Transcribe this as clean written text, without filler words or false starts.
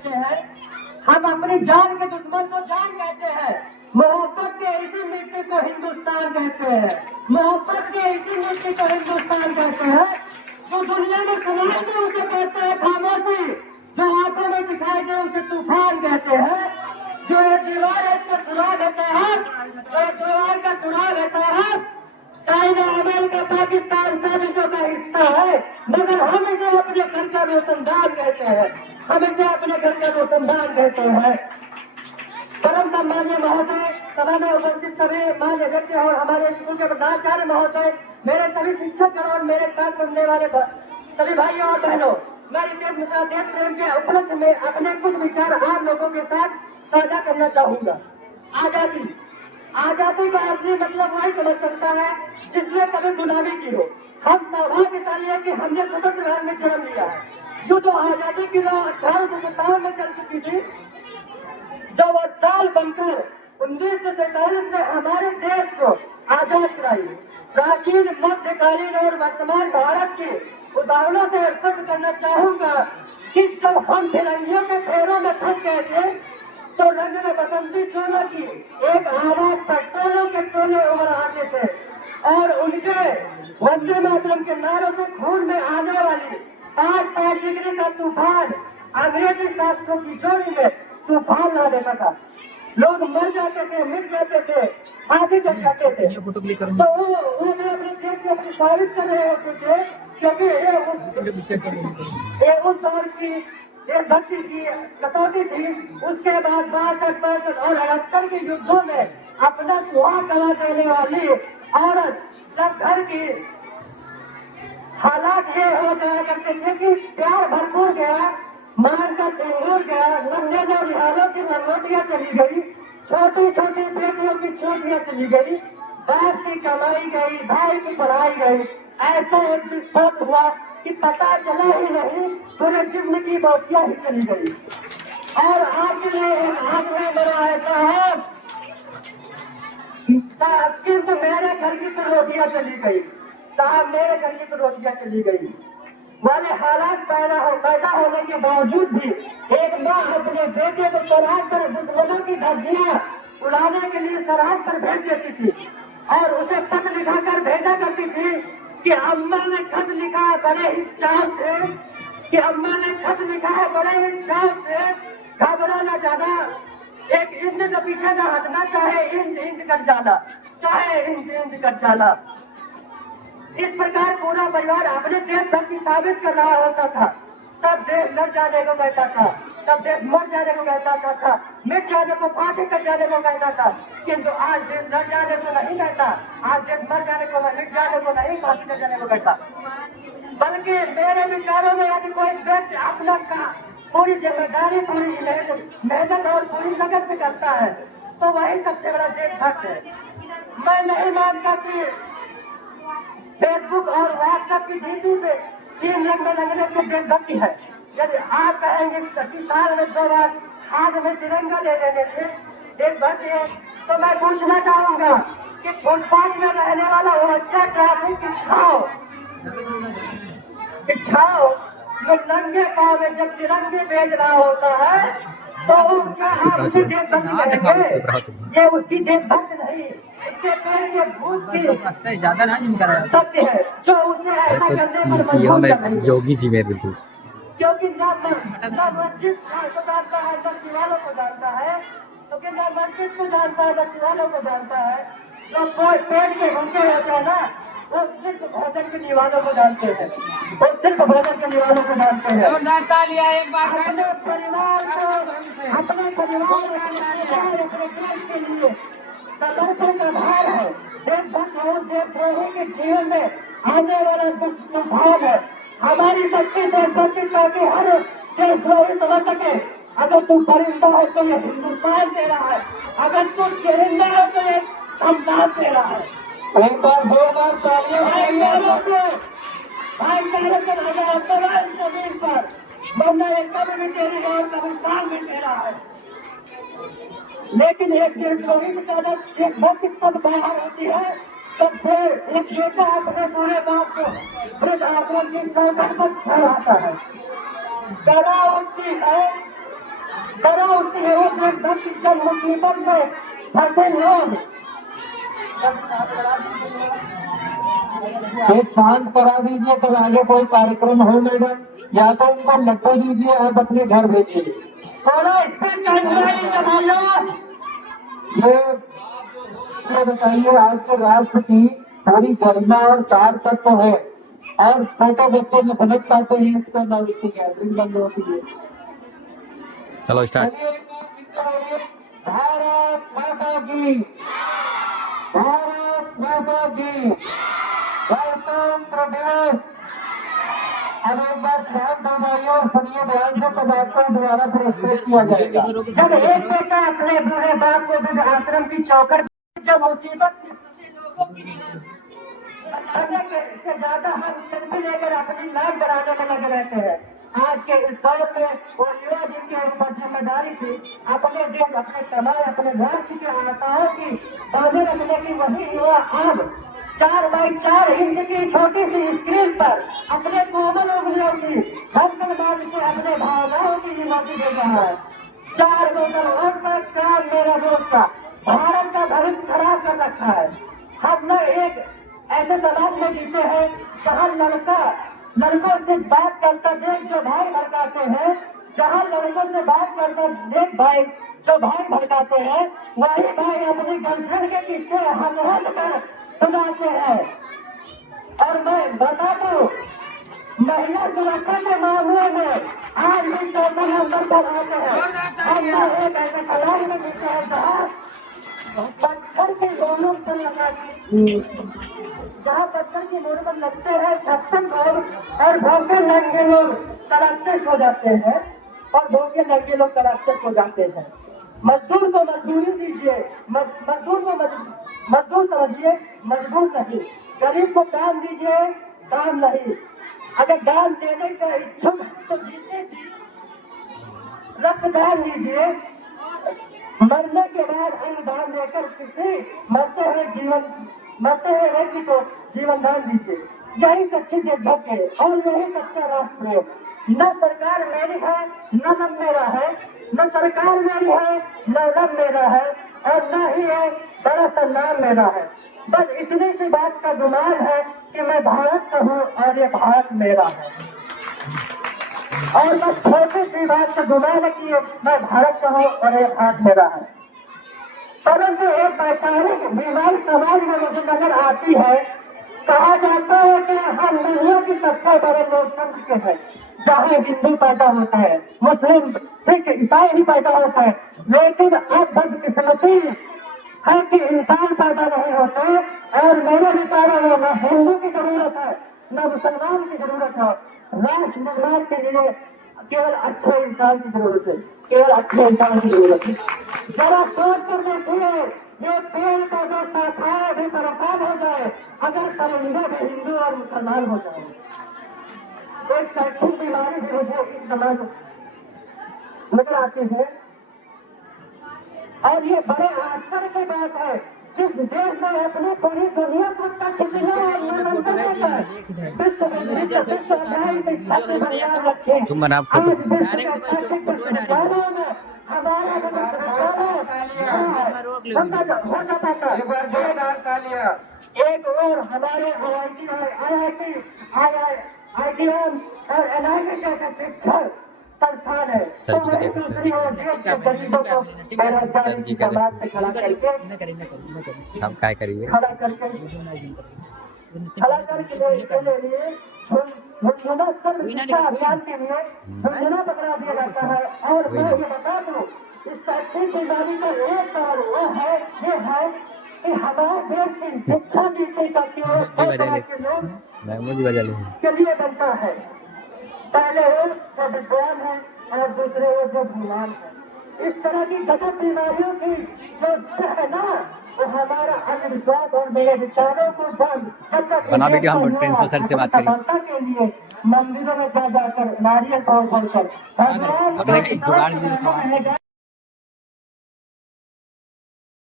कहते हैं, हम अपनी जान के दुश्मन को जान कहते हैं। मोहब्बत के इसी मिट्टी को हिंदुस्तान कहते हैं। मोहब्बत के इसी मिट्टी को हिंदुस्तान कहते हैं। जो दुनिया में सुनाई दे उसे कहते हैं खामोशी, जो आंखों में दिखाई दे उसे तूफान कहते हैं। जो ये दीवार है इसका सुराग है साहब, जो दीवार का सुराग है साहब। चाइना, अमेरिका, पाकिस्तान साजिशों का हिस्सा है, मगर हम इसे अपने घर का रोशनदान कहते हैं। हम इसे अपने घर का रोशनदान कहते हैं। परम सम्मानीय महोदय, सभा में उपस्थित सभी मान्य व्यक्ति और हमारे स्कूल के प्रधानाचार्य महोदय, मेरे सभी शिक्षक और मेरे साथ पढ़ने वाले सभी भाइयों और बहनों, मैं रितेश मिश्रा देश प्रेम के उपलक्ष्य में अपने कुछ विचार आप लोगों के साथ साझा करना चाहूंगा। आजादी, आजादी का असली मतलब वही समझ सकता है जिसने कभी गुलामी की हो। हम सौभाग्यशाली है कि हमने स्वतंत्र भारत में जन्म लिया है। जो तो आजादी की लौ 1857 में चल चुकी थी, जो वो साल बनकर 1947 में हमारे देश को आजाद कराई। प्राचीन, मध्यकालीन और वर्तमान भारत के उदाहरणों से स्पष्ट करना चाहूंगा कि जब हम फिरंगियों के फेरों में फंस गए थे तो रंग में बसंती चोलों की एक आवाज पर टोलों के टोले उमड़ आते थे और उनके वंदे मातरम के नारों से खून में आने वाली 5-5 डिग्री का तूफान अंग्रेजी शासकों की जोड़ी में तूफान ला देता था। लोग मर जाते थे, मिट जाते थे, फांसी चढ़ जाते थे। तो वो अपने देश को अपनी साबित कर रहे होते थे, क्योंकि ये उस दौर की देशभक्ति की कसौटी थी। उसके बाद 62, 65 और 78 के युद्धों में अपना सुहाग गवा देने वाली औरत जब घर की हालात ये हो जाया करते थे कि प्यार भरपूर गया, मान का सिंदूर गया, नन्हे जो निहालों की लंगोटियां चली गई, छोटी छोटी बेटियों की चोटियां चली गई, बाप की कमाई गई, भाई की पढ़ाई गई। ऐसा एक विस्फोट हुआ कि पता चला ही नहीं, पूरे जिस्म की बोटियां ही चली गई। और आज में एक आदमी मरा है साहब, किंतु मेरे घर की तो रोटियां चली गई साहब, मेरे घर की तो रोटियां चली गई। वाले हालात पैदा होने के बावजूद भी एक माँ अपने बेटे को सरहद पर दुश्मनों की धज्जियां उड़ाने के लिए सरहद पर भेज देती थी और उसे पत्र लिखाकर भेजा करती थी कि अम्मा ने खत लिखा है बड़े ही चाव से, कि अम्मा ने खत लिखा है बड़े ही चाव से, घबराना ज्यादा, एक इंच के पीछे न हटना, चाहे इंच इंच कट जाना, चाहे इंच इंच कट जाना। इस प्रकार पूरा परिवार अपने देशभक्ति साबित कर रहा होता था। तब देश लड़ जाने को कहता था, तब देश मर जाने को कहता था, मिट जाने को, फांसी चढ़ जाने को कहता था। किंतु आज देश लड़ जाने को नहीं कहता, आज देश मर जाने को, मिट जाने को नहीं, फांसी चढ़ जाने को कहता। बल्कि मेरे विचारों में यदि कोई व्यक्ति अपना पूरी जिम्मेदारी, पूरी मेहनत और पूरी लगन से करता है तो वही सबसे बड़ा देशभक्त है। मैं नहीं मानता कि फेसबुक और व्हाट्सएप की डीपी पे 3 रंग में लगने से देशभक्ति है। यदि आप कहेंगे 30 साल में 2 बार हाथ में तिरंगा ले लेने से देशभक्ति है, तो मैं पूछना चाहूंगा कि फुटपाथ में रहने वाला वो अच्छा ट्रैफिक की छाव में नंगे पाँव में जब तिरंगे भेज रहा होता है तो क्या आप उसे देशभक्ति कहेंगे? ये उसकी देशभक्त नहीं, इसके पैर के भूत की ज्यादा ना सत्य है जो उसे ऐसा करने पर मजबूर कर रही है। योगी जी में बिल्कुल, क्योंकि ना मस्जिद को जानता है, ना दीवारों को जानता है, क्योंकि ना मस्जिद को जानता है, ना दीवारों को जानता है। जो पेड़ के भूखे होते हैं ना, वो सिर्फ भोजन के दीवारों को जानते हैं, वो सिर्फ भोजन के दीवारों को जानते हैं। अपने परिवार को, अपने परिवार के लिए समर्पण का भार है। देशभक्त और देशद्रोही के जीवन में आने वाला दुष्प्रभाव है। हमारी सच्ची देशभक्ति ताकि हर देशद्रोही समझ सके, अगर तू परिंदा हो तो ये हिंदुस्तान दे रहा है, अगर तू दरिंदा हो तो ये संसार दे रहा है। एक बार भाईचारे से लगा होता जमीन पर, वरना ये कभी भी तेरी और कब्रिस्तान भी दे रहा है। लेकिन एक देशद्रोही की ज्यादा देशभक्ति तब बाहर होती है जब एक बेटा अपने बूढ़े बाप को वृद्ध आश्रम की चौखट पर छड़ाता है। डरा उठती है जरा उठती है एक एकदम की जब मुसीबत में फंसे लोग। एक शांत करा दीजिए तब आगे कोई कार्यक्रम हो मैडम, या तो उनको लट्टू दीजिए आप अपने घर भेजिए। थोड़ा स्पेस का इंतजार कीजिए भाई लोग। ये बताइए आज के राष्ट्र की पूरी गरिमा और सार तक तो है, और छोटे बच्चे जो समझ पाते हैं इसको ना उसकी गैदरिंग बंद होती है। चलो स्टार्ट। भारत माता की, भारत माता की, गणतंत्र दिवस। अब एक बार शांत हो जाइए और सुनिए ध्यान से, तब आपको दोबारा प्रस्तुत किया जाएगा। जब एक बेटा अपने बूढ़े बाप को वृद्ध आश्रम की चौखट, जब मुसीबत में फंसे लोगों की बचाने से ज्यादा हम सेल्फी लेकर अपनी लाभ बढ़ाने में लगे रहते हैं। आज के इस दौर में वो युवा जिनके ऊपर जिम्मेदारी थी अपने देश, अपने समाज, अपने राष्ट्र की आशाओं की बांधे रखने की, वही युवा अब 4x4 इंच की छोटी सी स्क्रीन पर अपने कोमल उंगलियों की धड़कन बात से अपने भावनाओं की हिम्मत दे रहा है। 4 बोतल वोट का काम मेरा दोस्त का भारत का भविष्य खराब कर रखा है। हम लोग एक ऐसे समाज में जीते हैं जहाँ लड़कों से बात करता देख जो भाई भड़काते हैं, जहाँ लड़कों से बात करता देख भाई जो भाई भड़काते हैं, वही भाई अपनी गर्लफ्रेंड के किस्से हंस कर सुनाते हैं। और मैं बता दूं, महिला सुरक्षा के मामले में आज भी 14 नंबर पर आते हैं। हम लोग एक ऐसे समाज में जीते हैं जहाँ पत्थर के दोनों पर लगा जहाँ पत्थर की मोड़ पर लगते हैं सक्षम लोग और भोगे नंगे लोग तड़पते सो जाते हैं, और भोगे नंगे लोग तड़पते सो जाते हैं। मजदूर को मजदूरी दीजिए, मजदूर को मजदूर समझिए, मजदूर सही। गरीब को दान दीजिए, दान नहीं। अगर दान देने का इच्छुक है तो जीते जी रक्तदान दीजिए। मरने के बाद अंगदान देकर किसी मरते हुए व्यक्ति को जीवन दान दीजिए। यही सच्ची देशभक्त है और यही सच्चा राष्ट्र प्रेम। न सरकार मेरी है न रब मेरा है, न सरकार मेरी है न रब मेरा है, और न ही है बड़ा सा नाम मेरा है। बस इतनी सी बात का गुमान है कि मैं भारत का हूँ और ये भारत मेरा है। और बस छोटी सी बात का गुमान है कि मैं भारत का हूँ और ये भारत मेरा है। परंतु एक वैचारिक बीमारी समाज में मुझे नजर आती है। कहा जाता है कि हम दुनिया की सबसे बड़े लोकतंत्र के हैं, जहाँ हिंदू पैदा होता है, मुस्लिम, सिख, ईसाई भी पैदा होता है, लेकिन अब बदकिस्मती है कि इंसान पैदा नहीं होते। और मेरे विचारों में न हिंदू की जरूरत है न मुसलमान की जरूरत है। राष्ट्र निर्माण के लिए केवल अच्छे इंसान की जरूरत है, केवल अच्छे इंसान की जरूरत है। जरा सोच कर देखिए, ये पेड़ पौधे शाखाएं भी परेशान हो जाए अगर परिंदे भी हिंदू और मुसलमान हो जाए। एक शैक्षिक बीमारी भी मुझे इस समाज नजर आती है, और ये बड़े आश्चर्य की बात है। जिस देश में अपनी पूरी दुनिया को तक्षशिला और मनोरंजन शिक्षा की बुनियाद रखे, तुम बना आज हमारा हो जाता था। एक और हमारे IIT और NIT जैसे शिक्षण संस्थान है, तो वही दूसरी ओर देश के गरीबों को बेरोजगारी की कगार पे खड़ा करके हम क्या करिए झुंझुना सर्व शिक्षा अभियान के लिए झुंझुना पकड़ा दिया जाता है। और मैं ये बता दूं, इस शैक्षिक बीमारी का एक कारण वो है, ये है कि हमारे देश की शिक्षा नीति का केवल दो तरह के लोग के लिए बनता है। पहले वो जो विद्वान है और दूसरे वो जो भगवान है। इस तरह की गजब बीमारियों की जो जड़ है ना, वो हमारा अंधविश्वास और मेरे विचारों को बंद बना भी हम प्रिंसिपल सर से बात सफलता के लिए मंदिरों में जा जाकर नारियल तोड़ कर